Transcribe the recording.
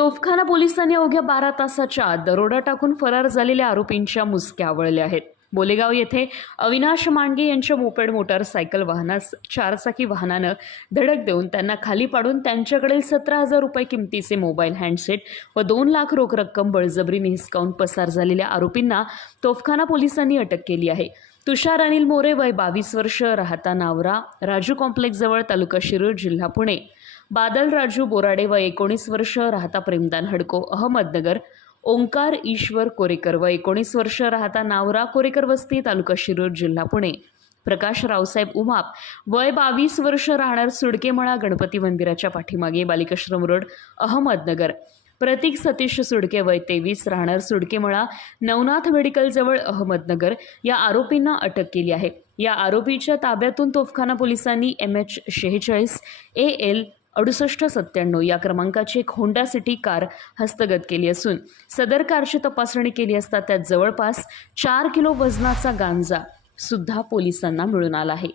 तोफखाना पोलिसांनी अवघ्या बारा तासाच्या आत दरोडा टाकून फरार झालेल्या आरोपींच्या मुसक्या आवळल्या आहेत. बोलेगाव येथे अविनाश मांडगे यांच्या मोपेड मोटारसायकल वाहनास चारचाकी वाहनानं धडक देऊन त्यांना खाली पाडून त्यांच्याकडील सतरा हजार रुपये किमतीचे मोबाईल हँडसेट व दोन लाख रोख रक्कम बळजबरीने हिसकावून पसार झालेल्या आरोपींना तोफखाना पोलिसांनी अटक केली आहे. तुषार अनिल मोरे वय बावीस वर्ष राहता नावरा राजू कॉम्प्लेक्सजवळ तालुका शिरूर जिल्हा पुणे. बादल राजू बोराडे व एकोणीस वर्ष राहता प्रेमदान हडको अहमदनगर. ओंकार ईश्वर कोरेकर व एकोणीस वर्ष राहता नावरा कोरेकर वस्ती तालुका शिरूर जिल्हा पुणे. प्रकाश रावसाहेब उमाप वय बावीस वर्ष राहणार सुडकेमळा गणपती मंदिराच्या पाठीमागे बालिकाश्रम रोड अहमदनगर. प्रतीक सतीश सुडके वय तेवीस राहणार सुडकेमळा नवनाथ मेडिकलजवळ अहमदनगर या आरोपींना अटक केली आहे. या आरोपीच्या ताब्यातून तोफखाना पोलिसांनी एम एच शेहेचाळीस ए एल अडुसष्ट सत्त्याण्णव या क्रमांकाची एक होंडा सिटी कार हस्तगत केली असून सदर कारची तपासणी केली असता त्यात जवळपास चार किलो वजनाचा गांजा सुद्धा पोलिसांना मिळून आला आहे.